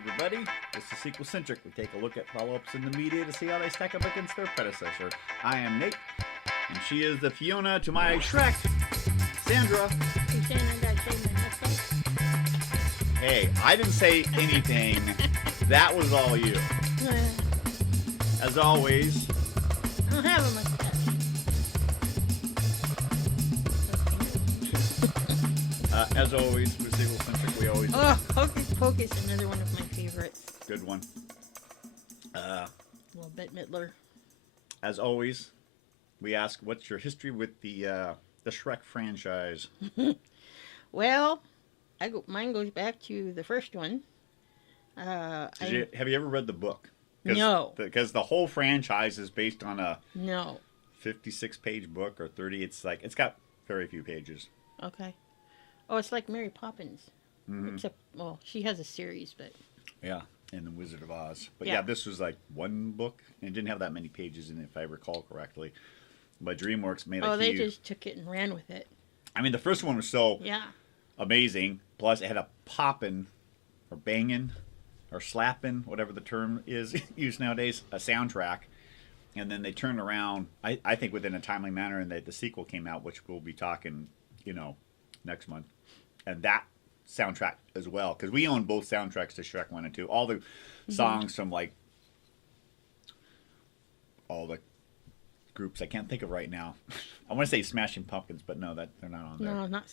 everybody. This is SequelCentric. We take a look at follow-ups in the media to see how they stack up against their predecessor. I am Nate, and she is the Fiona to my Shrek, Sandra. You saying I got to shave my mustache? Hey, I didn't say anything. That was all you. As always, I don't have a mustache. as always, with SequelCentric, we always... Oh, Hocus Pocus, another one of my favorites. Good one. Well, Bette Midler. As always, we ask, what's your history with the Shrek franchise? Well, mine goes back to the first one. Have you ever read the book? No. Because the whole franchise is based on a 56-page book or 30. It's got very few pages. Okay. Oh, it's like Mary Poppins. Mm-hmm. Except, well, she has a series, but... Yeah, and The Wizard of Oz. But yeah, this was like one book, and it didn't have that many pages in it, if I recall correctly. But DreamWorks made a huge... they just took it and ran with it. I mean, the first one was so amazing. Plus, it had a poppin', or bangin', or slappin', whatever the term is used nowadays, a soundtrack. And then they turned around, I think within a timely manner, and the sequel came out, which we'll be talking, next month. And that soundtrack as well, because we own both soundtracks to Shrek 1 and 2. All the songs from, all the groups I can't think of right now. I want to say Smashing Pumpkins, but no, they're not on there. No, not...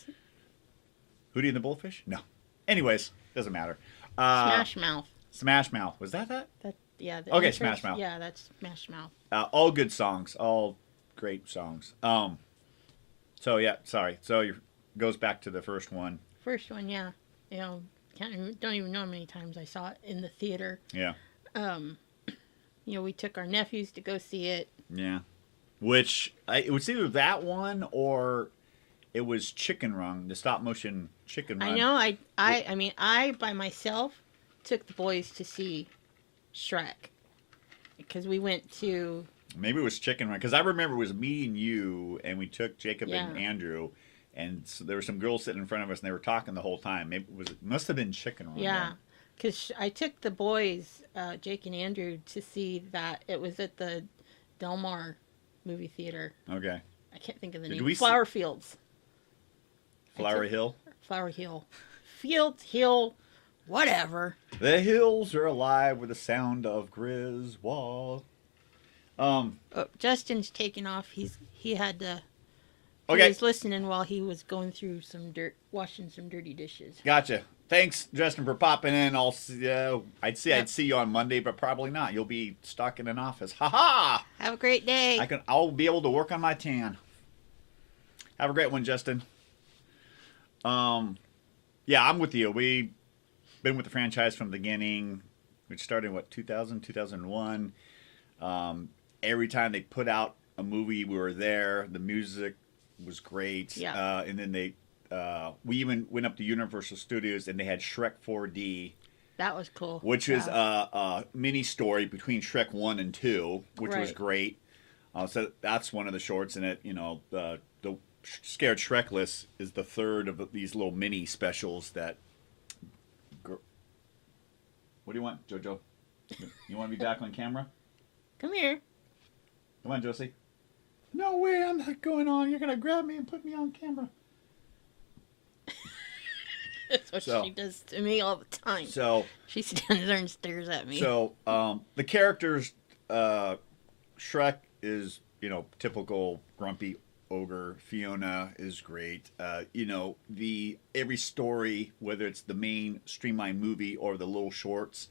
Hootie and the Blowfish? No. Anyways, doesn't matter. Smash Mouth. Smash Mouth. Was that? Yeah. Okay, Smash Mouth. Yeah, that's Smash Mouth. All good songs. All great songs. So, yeah, sorry. So, goes back to the first one. First one, yeah. Don't even know how many times I saw it in the theater. Yeah. We took our nephews to go see it. Yeah. Which, it was either that one or it was Chicken Run, the stop-motion Chicken Run. I know. I by myself took the boys to see Shrek. Because we went to... Maybe it was Chicken Run. Because I remember it was me and you, and we took Jacob and Andrew... And so there were some girls sitting in front of us, and they were talking the whole time. Maybe it must have been Chicken Run. Yeah, because I took the boys, Jake and Andrew, to see that. It was at the Del Mar movie theater. Okay. I can't think of the name. Flower Fields. Flower Hill? Flower Hill. Fields, Hill, whatever. The hills are alive with the sound of Griswold. Justin's taking off. He had to... Okay. He was listening while he was going through washing some dirty dishes. Gotcha. Thanks, Justin, for popping in. I'd see you on Monday, but probably not. You'll be stuck in an office. Ha-ha! Have a great day. I'll be able to work on my tan. Have a great one, Justin. Yeah, I'm with you. We've been with the franchise from the beginning. We started in, 2000, 2001. Every time they put out a movie, we were there. The music was great. Yeah. And then we even went up to Universal Studios and they had Shrek 4D. That was cool. Which is a mini story between Shrek 1 and 2, which was great. So that's one of the shorts in it. The Scared Shrekless is the third of these little mini specials that... What do you want, Jojo? You want to be back on camera? Come here. Come on, Josie. No way, I'm not going on. You're going to grab me and put me on camera. That's what she does to me all the time. So she stands there and stares at me. So the characters, Shrek is, typical grumpy ogre. Fiona is great. Every story, whether it's the main streamlined movie or the little shorts,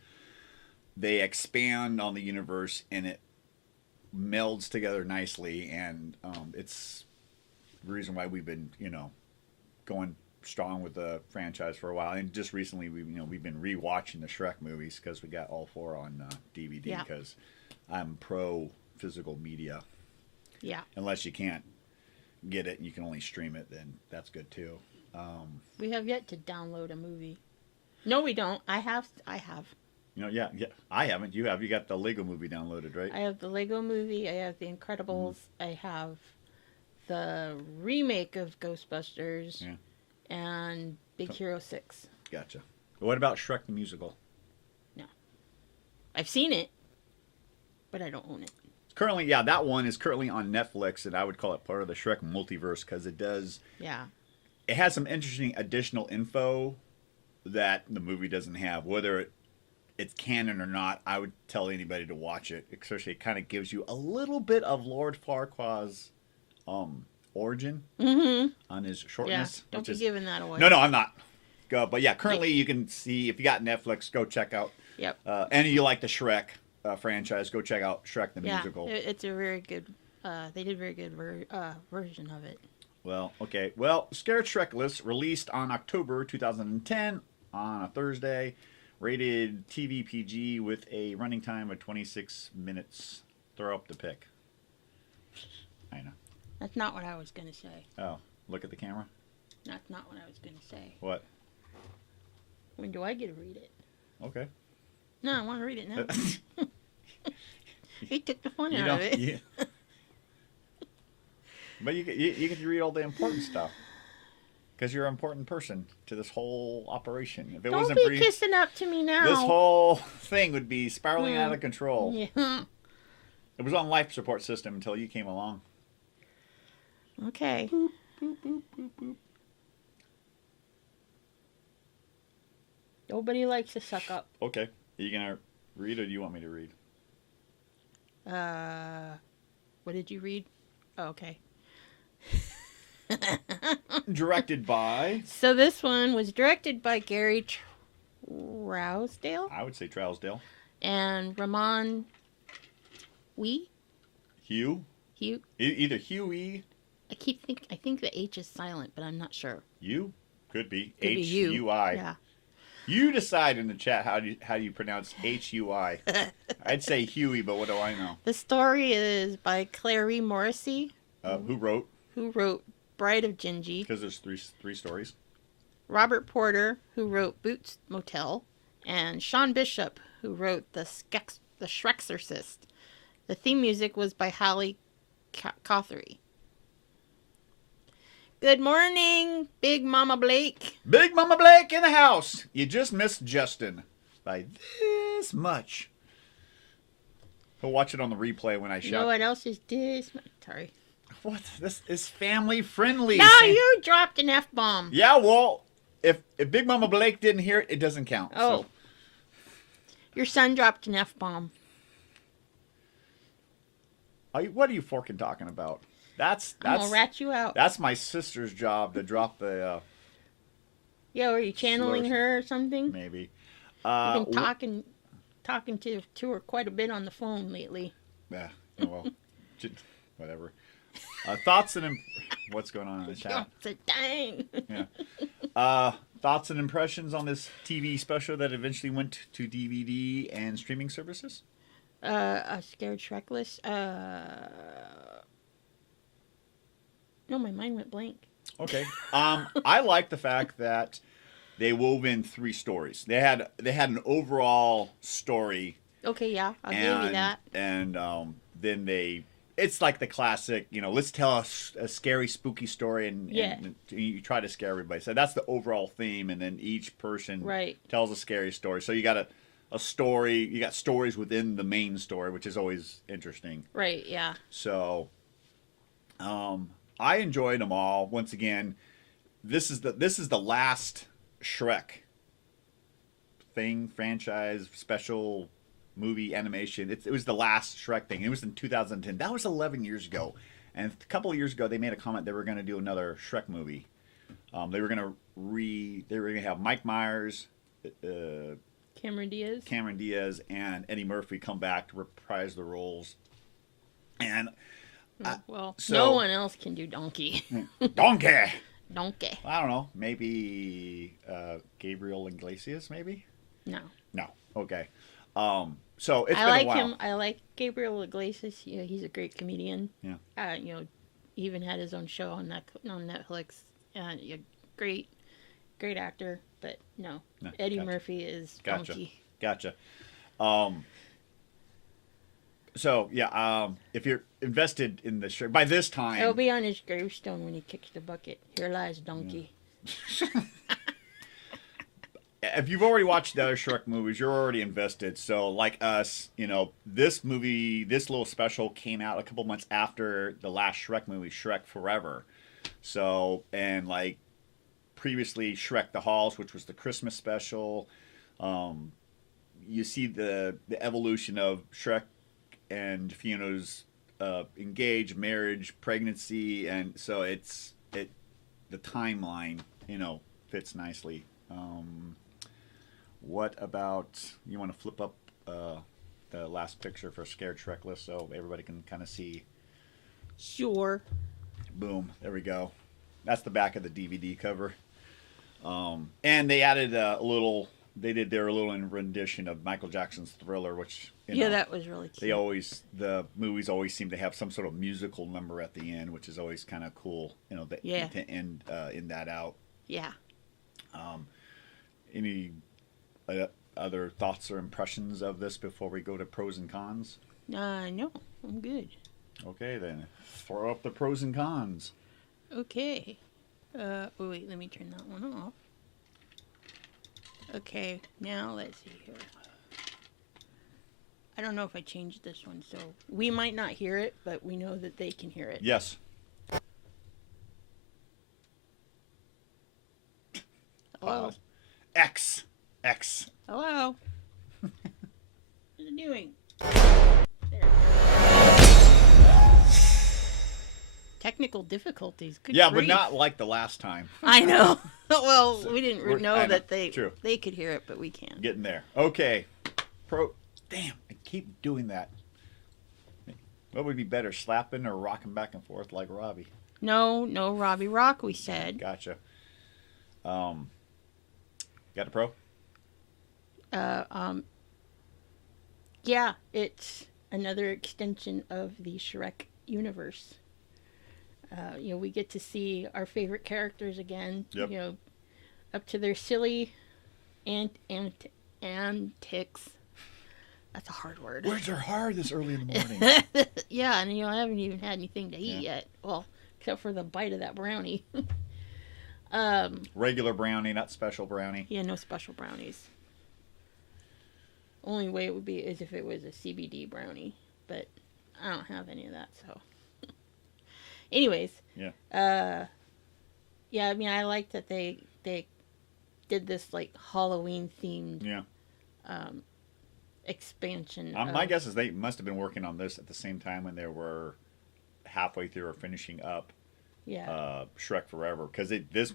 they expand on the universe and it melds together nicely, and it's the reason why we've been going strong with the franchise for a while. And just recently we've been rewatching the Shrek movies because we got all 4 on DVD because I'm pro physical media. Yeah. Unless you can't get it and you can only stream it, then that's good too. We have yet to download a movie. No, we don't. I have. Yeah. I haven't. You have. You got the Lego movie downloaded, right? I have the Lego movie. I have the Incredibles. I have the remake of Ghostbusters. And Big Hero 6. Gotcha. What about Shrek the Musical? I've seen it, but I don't own it. Currently, yeah, that one is currently on Netflix, and I would call it part of the Shrek multiverse because it does. Yeah. It has some interesting additional info that the movie doesn't have. Whether it's canon or not, I would tell anybody to watch it. Especially, it kind of gives you a little bit of Lord Farquaad's origin on his shortness. Yeah. Don't be giving that away. No, I'm not. But yeah, currently you can see, if you got Netflix, go check out. Yep. And you like the Shrek franchise, go check out Shrek the Musical. It's a very good. They did a very good version of it. Well, okay. Well, Scared Shrekless, released on October 2010 on a Thursday, rated TV PG with a running time of 26 minutes. Throw up the pick. I know. That's not what I was gonna say. Oh, look at the camera. That's not what I was gonna say. What? When do I get to read it? Okay. No, I want to read it now. He took the fun out of it. Yeah. But you get to read all the important stuff. Because you're an important person to this whole operation. If it Don't wasn't be for you, kissing up to me now. this whole thing would be spiraling out of control. Yeah. It was on life support system until you came along. Okay. Boop, boop, boop, boop, boop. Nobody likes to suck up. Okay. Are you going to read or do you want me to read? What did you read? Oh, okay. Directed by? So this one was directed by Gary Trousdale I would say Trousdale. and Ramon Wee. Hugh? Hugh. Either Huey. I think the H is silent, but I'm not sure. You? Could be. Could be you. H-U-I. Yeah. You decide in the chat how do you pronounce H-U-I. I'd say Huey, but what do I know? The story is by Clary Morrissey, Who wrote? who wrote Bride of Gingy. Because there's three stories. Robert Porter, who wrote Boots Motel, and Sean Bishop, who wrote The Shrexorcist. The theme music was by Hallie Cothery. Good morning, Big Mama Blake. Big Mama Blake in the house. You just missed Justin by this much. He'll watch it on the replay when I You shout. know what else is this? Sorry. What? This is family friendly. No, you dropped an F-bomb. Yeah, well, if Big Mama Blake didn't hear it, it doesn't count. Oh. So. Your son dropped an F-bomb. What are you forking talking about? That's I'm going to rat you out. That's my sister's job to drop the. Yeah, are you channeling slurs. her or something? Maybe. You've been talking to her quite a bit on the phone lately. Yeah. Well, whatever. Thoughts and what's going on in the chat? Dang. Yeah. Thoughts and impressions on this TV special that eventually went to DVD and streaming services? Scared Shrekless. No, my mind went blank. Okay. I like the fact that they wove in 3 stories. They had an overall story. Okay, yeah, I'll give you that. And then it's like the classic, let's tell a scary, spooky story, and you try to scare everybody. So that's the overall theme, and then each person tells a scary story. So you got a story, you got stories within the main story, which is always interesting. Right, yeah. So, I enjoyed them all. Once again, this is the last Shrek franchise, special movie animation. It was the last Shrek thing. It was in 2010. That was 11 years ago. And a couple of years ago, they made a comment they were going to do another Shrek movie. They were going to have Mike Myers, Cameron Diaz, and Eddie Murphy come back to reprise the roles. And no one else can do Donkey. Donkey. I don't know. Maybe Gabriel Iglesias. Maybe. No. Okay. So it's I been like a while. him. I like Gabriel Iglesias. Yeah, he's a great comedian. Yeah. He even had his own show on Netflix. Great actor. But no, Eddie Murphy is Donkey. Gotcha. So yeah, if you're invested in the show by this time, it'll be on his gravestone when he kicks the bucket. Here lies Donkey. if you've already watched the other Shrek movies, you're already invested. So, like us, this movie, this little special came out a couple months after the last Shrek movie, Shrek Forever. So, and like previously, Shrek the Halls, which was the Christmas special. You see the evolution of Shrek and Fiona's engaged, marriage, pregnancy, and so the timeline, fits nicely. What about you want to flip up the last picture for Scared Shrekless so everybody can kind of see? Sure. Boom. There we go. That's the back of the DVD cover. And they added a little. They did their little rendition of Michael Jackson's Thriller, which that was really cute. The movies always seem to have some sort of musical number at the end, which is always kind of cool. To end that out. Yeah. Any other thoughts or impressions of this before we go to pros and cons? No, I'm good. Okay, then throw up the pros and cons. Okay. Wait, let me turn that one off. Okay, now let's see here. I don't know if I changed this one, so we might not hear it, but we know that they can hear it. Yes. Hello. X. Hello. What's it doing? There. Technical difficulties. Good Yeah, grief. but not like the last time. I know. Well, we didn't know that they could hear it, but we can. Getting there. Okay. Damn, I keep doing that. What would be better, slapping or rocking back and forth like Robbie? No, Robbie Rock, we said. Gotcha. Got a pro? Yeah, it's another extension of the Shrek universe. We get to see our favorite characters again. Yep. Up to their silly antics. That's a hard word. Words are hard this early in the morning. Yeah, and I haven't even had anything to eat yet. Well, except for the bite of that brownie. Regular brownie, not special brownie. Yeah, no special brownies. Only way it would be is if it was a CBD brownie, but I don't have any of that, so. Anyways. Yeah. Yeah, I mean, I like that they did this like Halloween themed. Yeah. Expansion. My guess is they must have been working on this at the same time when they were halfway through or finishing up. Yeah. Shrek Forever, because this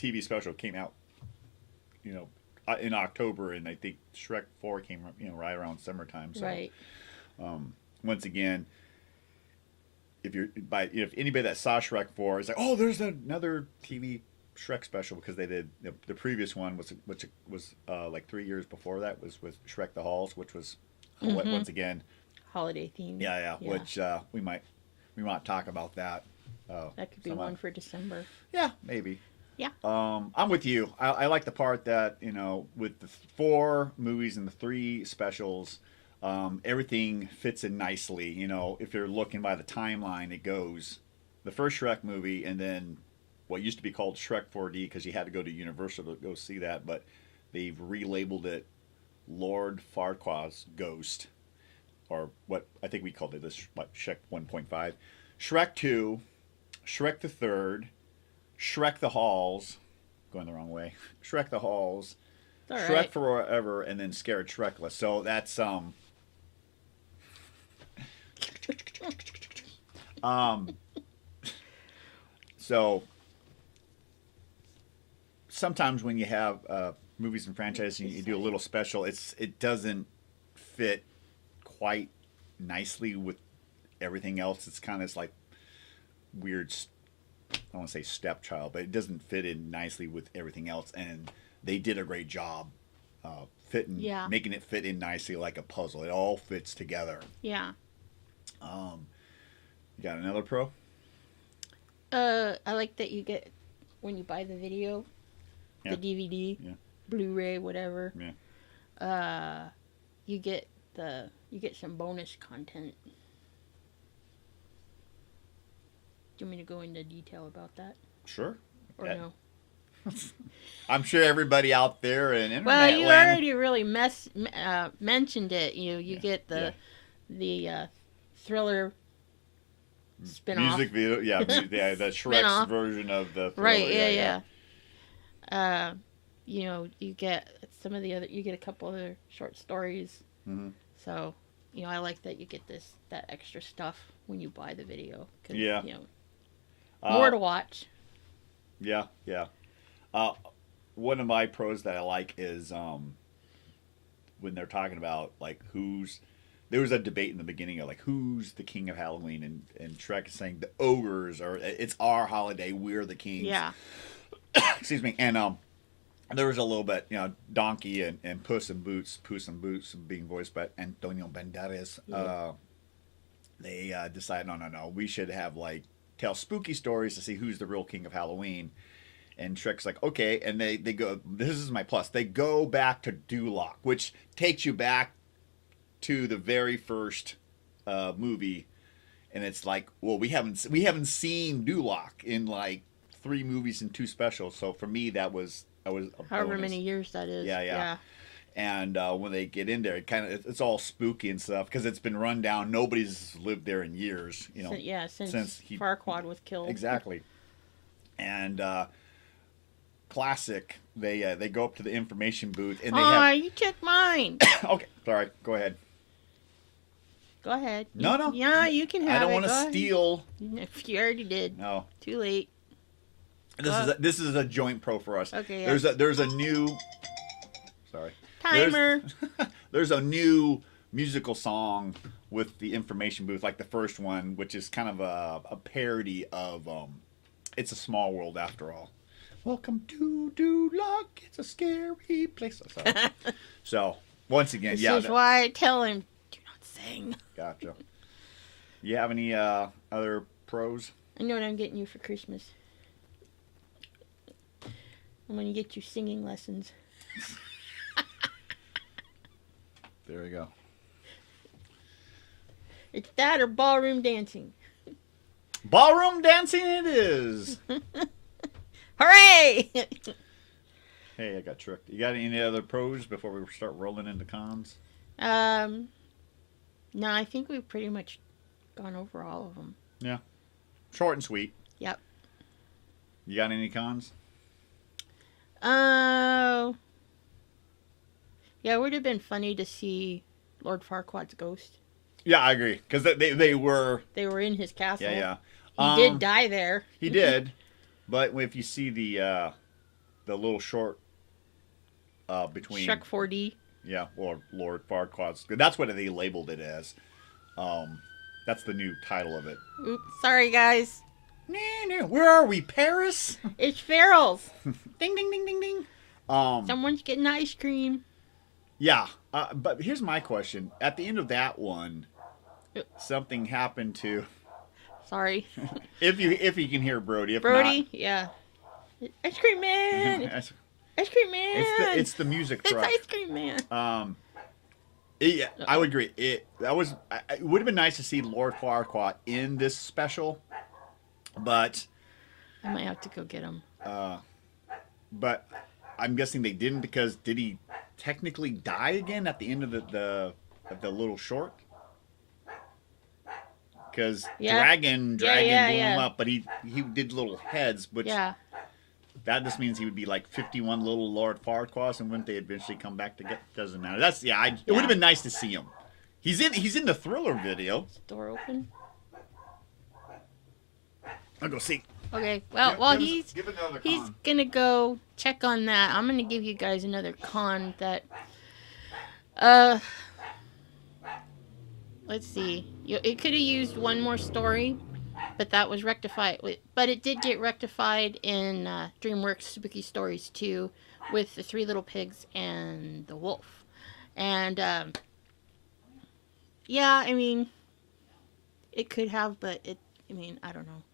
TV special came out, in October, and I think Shrek 4 came, right around summertime. So, right. Once again, if anybody that saw Shrek 4 is like, oh, there's another TV Shrek special, because they did the previous one which was like 3 years before that was with Shrek the Halls, which was once again holiday themed. Yeah. Which we might talk about that. That could be one for December. Yeah, maybe. Yeah. I'm with you. I like the part that, with the 4 movies and the 3 specials, everything fits in nicely. If you're looking by the timeline, it goes the first Shrek movie, and then what used to be called Shrek 4D, because you had to go to Universal to go see that, but they've relabeled it Lord Farquaad's Ghost, or what I think we called it this, Shrek 1.5. Shrek 2, Shrek the Third, Shrek the Halls, going the wrong way, Shrek the Halls, Shrek right. Forever, and then Scared Shrekless. So that's so sometimes when you have movies and franchises and you do a little special, it doesn't fit quite nicely with everything else. It's kind of like weird, I don't want to say stepchild, but it doesn't fit in nicely with everything else, and they did a great job making it fit in nicely like a puzzle. It all fits together. Yeah. You got another pro? I like that you get, when you buy the video, the DVD, Blu-ray, whatever. Yeah. You get some bonus content. Do you want me to go into detail about that? Sure. Or no? I'm sure everybody out there in internet Well, you land. already really mentioned it. You get Yeah. the Thriller spinoff. Music video, yeah, yeah, the Shrek's Spin-off. version of the Thriller. Right, yeah. You know, you get some of the other, you get a couple other short stories. Hmm. So, you know, I like that you get that extra stuff when you buy the video. 'Cause, Yeah. You know, more to watch. Yeah, yeah. Uh, One of my pros that I like is when they're talking about like who's. There was a debate in the beginning of like who's the king of Halloween, and Shrek is saying the ogres, or it's our holiday, we're the kings. Yeah. Excuse me. And there was a little bit, you know, Donkey and Puss in Boots being voiced by Antonio Banderas. Yeah. They decided, no, we should have like tell spooky stories to see who's the real king of Halloween. And Shrek's like, okay, and they go. This is my plus. They go back to Duloc, which takes you back to the very first movie, and it's like, well, we haven't seen Duloc in like 3 movies and 2 specials. So for me, that was a However bonus. many years that is. Yeah. And when they get in there, it's all spooky and stuff because it's been run down. Nobody's lived there in years, you know. Since Farquaad was killed. Exactly. And classic. They go up to the information booth and they have. You took mine. Okay, sorry. Go ahead. Go ahead. No. Yeah, you can have it. I don't want to Go steal. ahead. If you already did. No. Too late. This is a joint pro for us. Okay. Yeah. There's a new. Sorry. Timer. There's a new musical song with the information booth, like the first one, which is kind of a parody of "It's a Small World After All." Welcome to Duloc. It's a scary place. So once again, This yeah. is why I tell him, do not sing. Gotcha. You have any other pros? I know what I'm getting you for Christmas. I'm going to get you singing lessons. There we go. It's that or ballroom dancing. Ballroom dancing it is. Hooray! Hey, I got tricked. You got any other pros before we start rolling into cons? No, I think we've pretty much gone over all of them. Yeah. Short and sweet. Yep. You got any cons? Oh. Yeah, it would have been funny to see Lord Farquaad's ghost. Yeah, I agree. Because they were... They were in his castle. Yeah. He did die there. He did. But if you see the little short between... Shrek 4D. Yeah, or Lord Farquaad's... That's what they labeled it as. That's the new title of it. Oops, sorry, guys. Where are we, Paris? It's Farrell's. Ding, ding, ding, ding, ding. Someone's getting ice cream. Yeah, but here's my question. At the end of that one, something happened to... Sorry. if you can hear Brody. If Brody, not, yeah. Ice cream man. Ice cream man. It's the music truck. It's ice cream man. Yeah, I would agree. It would have been nice to see Lord Farquaad in this special, but I might have to go get him. But I'm guessing they didn't because did he technically die again at the end of the little short? Because Dragon blew him up, but he did little heads, which that just means he would be like 51 little Lord Farquaad, and wouldn't they eventually come back to get? Doesn't matter. It would have been nice to see him. He's in the Thriller video. Is the door open? I'll go see. Okay. Well, he's gonna go check on that. I'm gonna give you guys another con that. Let's see. It could have used one more story, but that was rectified. But it did get rectified in DreamWorks Spooky Stories 2 with the 3 little pigs and the wolf. And yeah, I mean, it could have, but I don't know.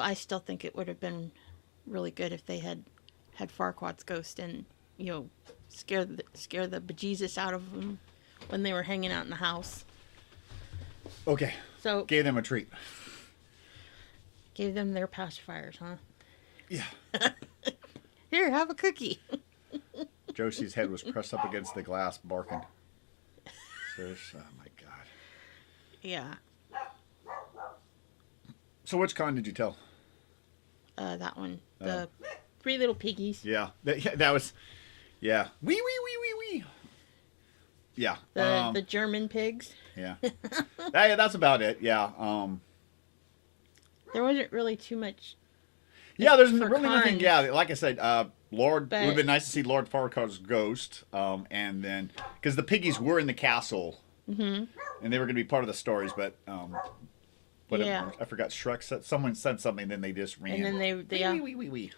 I still think it would have been really good if they had Farquaad's ghost and scare the bejesus out of them when they were hanging out in the house. Okay. So gave them a treat. Gave them their pacifiers, huh? Yeah. Here, have a cookie. Josie's head was pressed up against the glass, barking. Oh my God. Yeah. So which con did you tell? That one. The Three Little Piggies. Yeah. That was. Yeah. Wee. Yeah. The German pigs. Yeah. That's about it. Yeah. There wasn't really too much. Yeah, there's for really nothing. cons. Yeah, like I said, Lord, But- it would have been nice to see Lord Farquaad's ghost, and then because the piggies were in the castle, and they were going to be part of the stories, but Yeah. I forgot. Shrek said someone said something, then they just ran. And then they Wee.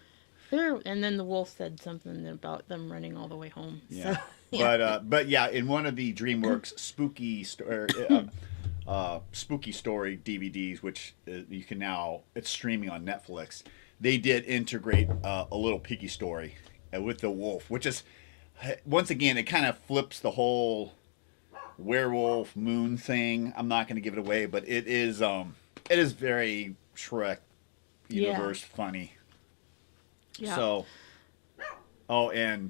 and then the wolf said something about them running all the way home. Yeah. So, yeah. But yeah, in one of the DreamWorks spooky story DVDs, which you can now, it's streaming on Netflix. They did integrate a little piggy story with the wolf, which is, once again, it kind of flips the whole werewolf moon thing. I'm not going to give it away, but it is very Shrek universe funny. Yeah. So, and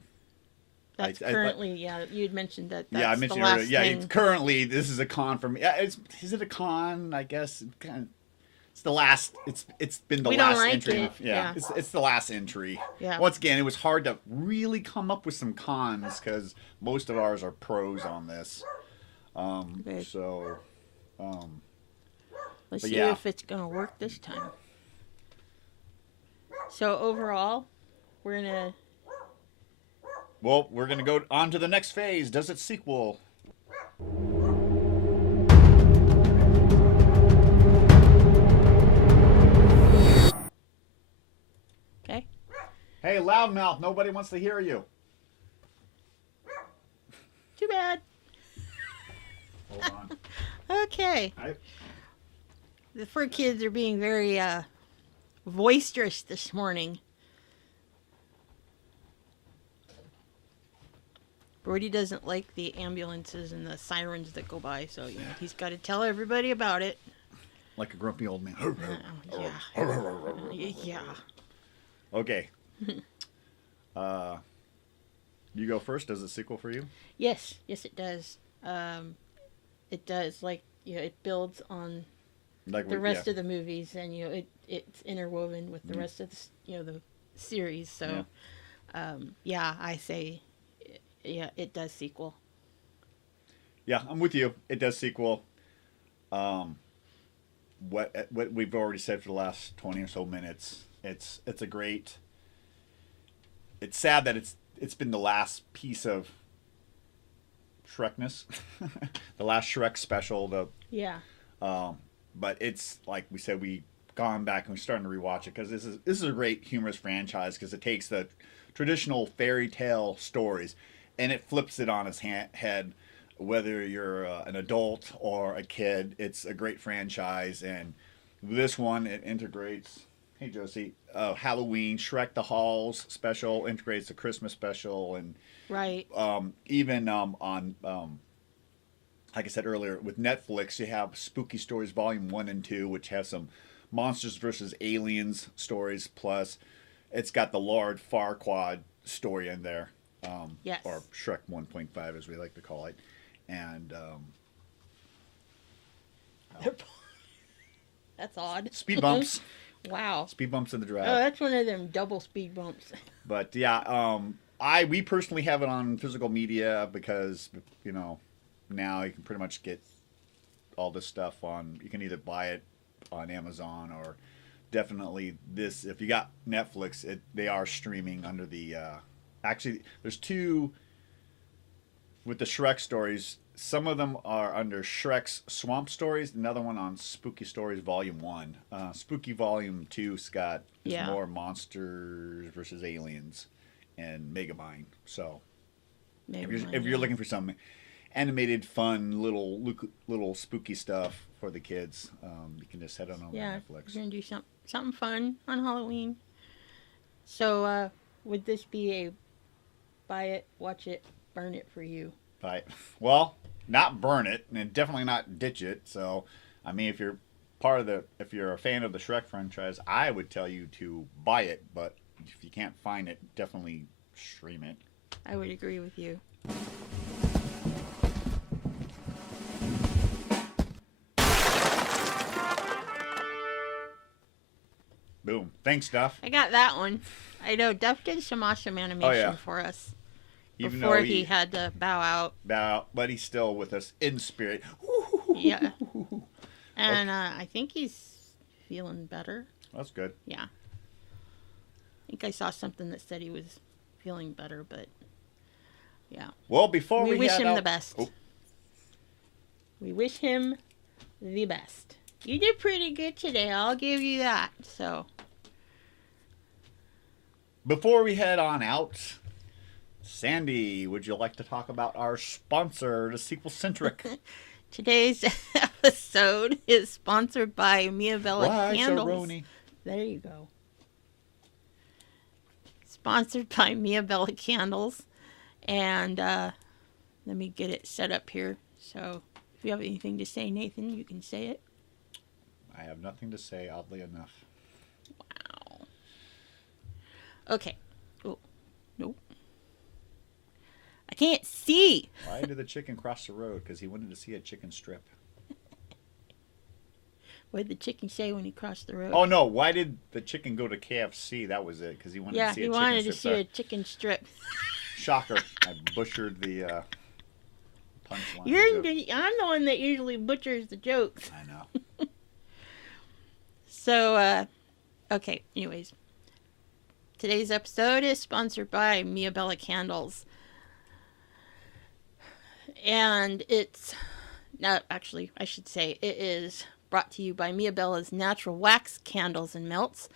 That's currently, you had mentioned that. That's I mentioned the last earlier. Yeah, thing. it's currently this is a con for me. Yeah, is it a con? I guess it's the last. It's been the We don't last like entry. it. Yeah, Yeah. it's the last entry. Yeah. Once again, it was hard to really come up with some cons because most of ours are pros on this. Okay. So, Let's but see yeah. if it's gonna work this time. So overall, we're gonna. well, we're gonna go on to the next phase. Does it sequel? Okay. Hey, loudmouth! Nobody wants to hear you. Too bad. Hold on. Okay. The fur kids are being very boisterous this morning. Brody doesn't like the ambulances and the sirens that go by, so he's got to tell everybody about it. Like a grumpy old man. Yeah. Okay. You go first. Does it sequel for you? Yes, it does. It does. Like, it builds on Like the rest of the movies, and it's interwoven with the rest of the series. So, I say, it does sequel. Yeah, I'm with you. It does sequel. What we've already said for the last 20 or so minutes. It's a great. It's sad that it's been the last piece of Shrekness, the last Shrek special. But it's like we said, we gone back and we're starting to rewatch it because this is a great humorous franchise because it takes the traditional fairy tale stories and it flips it on its head. Whether you're an adult or a kid, it's a great franchise. And this one, it integrates, hey Josie, Halloween, Shrek the Halls special, integrates the Christmas special, and Right. even on like I said earlier, with Netflix, you have Spooky Stories Volume 1 and 2, which has some monsters versus aliens stories, plus it's got the Lord Farquaad story in there. Yes. Or Shrek 1.5, as we like to call it. And That's odd. speed bumps. Wow. Speed bumps in the drive. Oh, that's one of them double speed bumps. But yeah, we personally have it on physical media because now you can pretty much get all this stuff on. You can either buy it on Amazon or definitely this. If you got Netflix, they are streaming under the. Actually, there's two with the Shrek stories. Some of them are under Shrek's Swamp Stories. Another one on Spooky Stories Volume 1. Spooky Volume 2, Scott, is more monsters versus aliens and Megamind. So if you're looking for some animated, fun, little spooky stuff for the kids, you can just head on over to Netflix. We're going to do something fun on Halloween. So would this be a buy it, watch it, burn it for you? Right. Well, not burn it, and definitely not ditch it. So, I mean, if you're part of the, if you're a fan of the Shrek franchise, I would tell you to buy it, but if you can't find it, definitely stream it. I would agree with you. Boom. Thanks, Duff. I got that one. I know Duff did some awesome animation for us. Even before though he had to bow out. But he's still with us in spirit. Yeah. And I think he's feeling better. That's good. Yeah. I think I saw something that said he was feeling better, but yeah. Well, before we wish head him out... the best. Oh. We wish him the best. You did pretty good today. I'll give you that. So. Before we head on out, Sandy, would you like to talk about our sponsor, the SequelCentric? Today's episode is sponsored by Mia Bella Candles. Roni. There you go. Sponsored by Mia Bella Candles. And let me get it set up here. So if you have anything to say, Nathan, you can say it. I have nothing to say, oddly enough. Wow. Okay. Oh, nope. I can't see. Why did the chicken cross the road? Because he wanted to see a chicken strip. What did the chicken say when he crossed the road? Oh, no. Why did the chicken go to KFC? That was it. Because he wanted to see a chicken strip. Yeah, he wanted to see a chicken strip. Shocker. I butchered the punchline. I'm the one that usually butchers the jokes. I know. So, okay, anyways. Today's episode is sponsored by Mia Bella Candles. And it's, not actually, I should say, it is brought to you by Mia Bella's natural wax candles and melts,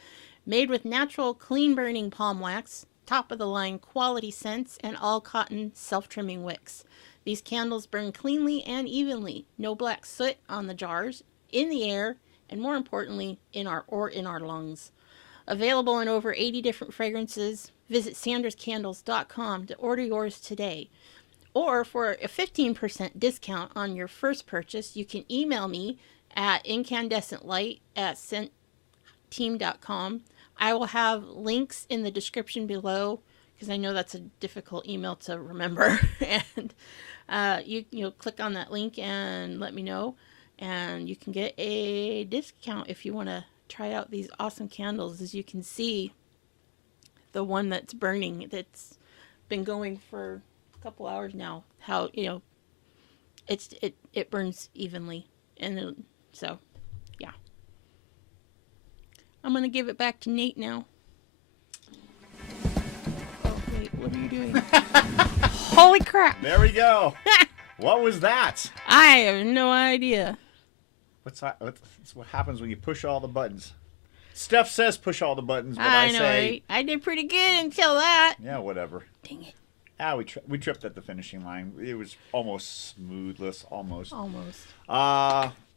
made with natural, clean-burning palm wax, top-of-the-line quality scents, and all-cotton self-trimming wicks. These candles burn cleanly and evenly. No black soot on the jars, in the air, and more importantly, in our lungs. Available in over 80 different fragrances. Visit sandrascandles.com to order yours today. Or for a 15% discount on your first purchase, you can email me at incandescentlight@scentteam.com. I will have links in the description below because I know that's a difficult email to remember. And you click on that link and let me know. And you can get a discount if you want to try out these awesome candles. As you can see, the one that's burning, that's been going for a couple hours now. How, it burns evenly. And so, yeah. I'm going to give it back to Nate now. Oh, wait, what are you doing? Holy crap. There we go. What was that? I have no idea. That's what happens when you push all the buttons. Steph says push all the buttons, but I know, say... right? I did pretty good until that. Yeah, whatever. Dang it. We tripped at the finishing line. It was almost smoothless, almost. Almost.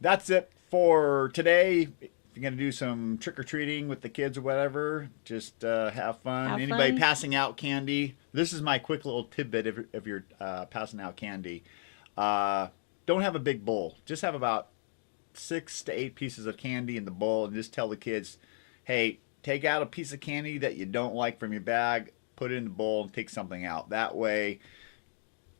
That's it for today. If you're going to do some trick-or-treating with the kids or whatever, just have fun. Anybody passing out candy, this is my quick little tidbit if you're passing out candy. Don't have a big bowl. Just have about 6 to 8 pieces of candy in the bowl and just tell the kids, hey, take out a piece of candy that you don't like from your bag, put it in the bowl and take something out. That way,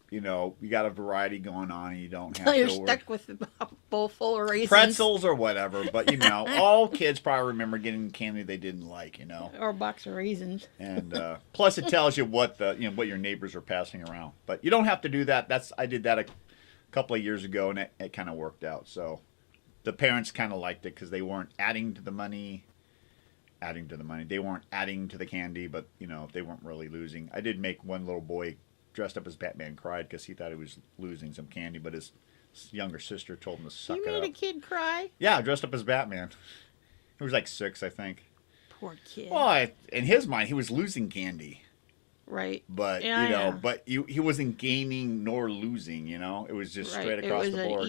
you got a variety going on and you don't have to You're stuck with a bowl full of raisins. Pretzels or whatever, but all kids probably remember getting candy they didn't like, Or a box of raisins. And plus it tells you what what your neighbors are passing around. But you don't have to do that. I did that a couple of years ago and it kind of worked out. So the parents kind of liked it because they weren't adding to the money. They weren't adding to the candy, but, they weren't really losing. I did make one little boy dressed up as Batman cried because he thought he was losing some candy, but his younger sister told him to suck it up. You made a kid cry? Yeah, dressed up as Batman. He was like 6, I think. Poor kid. Well, in his mind, he was losing candy. Right. But, but he wasn't gaining nor losing, It was just straight across the board.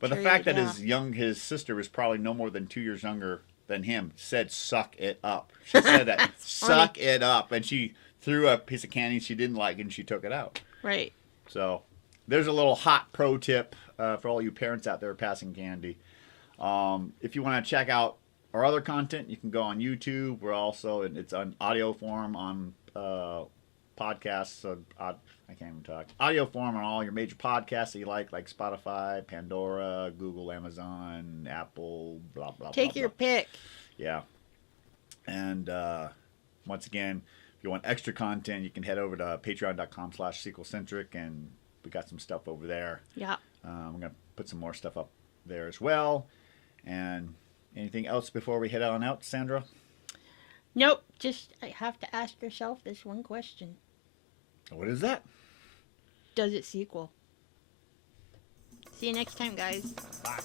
But the fact that his sister was probably no more than 2 years younger than him said, suck it up. She said that, suck it up. And she threw a piece of candy she didn't like and she took it out. Right. So there's a little hot pro tip for all you parents out there passing candy. If you want to check out our other content, you can go on YouTube. We're also it's on audio form on podcasts. So I can't even talk. Audio form on all your major podcasts that you like Spotify, Pandora, Google, Amazon, Apple, blah blah. Take blah, your blah. pick. Yeah. And once again, if you want extra content, you can head over to patreon.com/SequelCentric, and we got some stuff over there. Yeah. We're going to put some more stuff up there as well. And anything else before we head on out, Sandra? Nope. Just I have to ask yourself this one question. What is that? Does it sequel? See you next time, guys. Bye.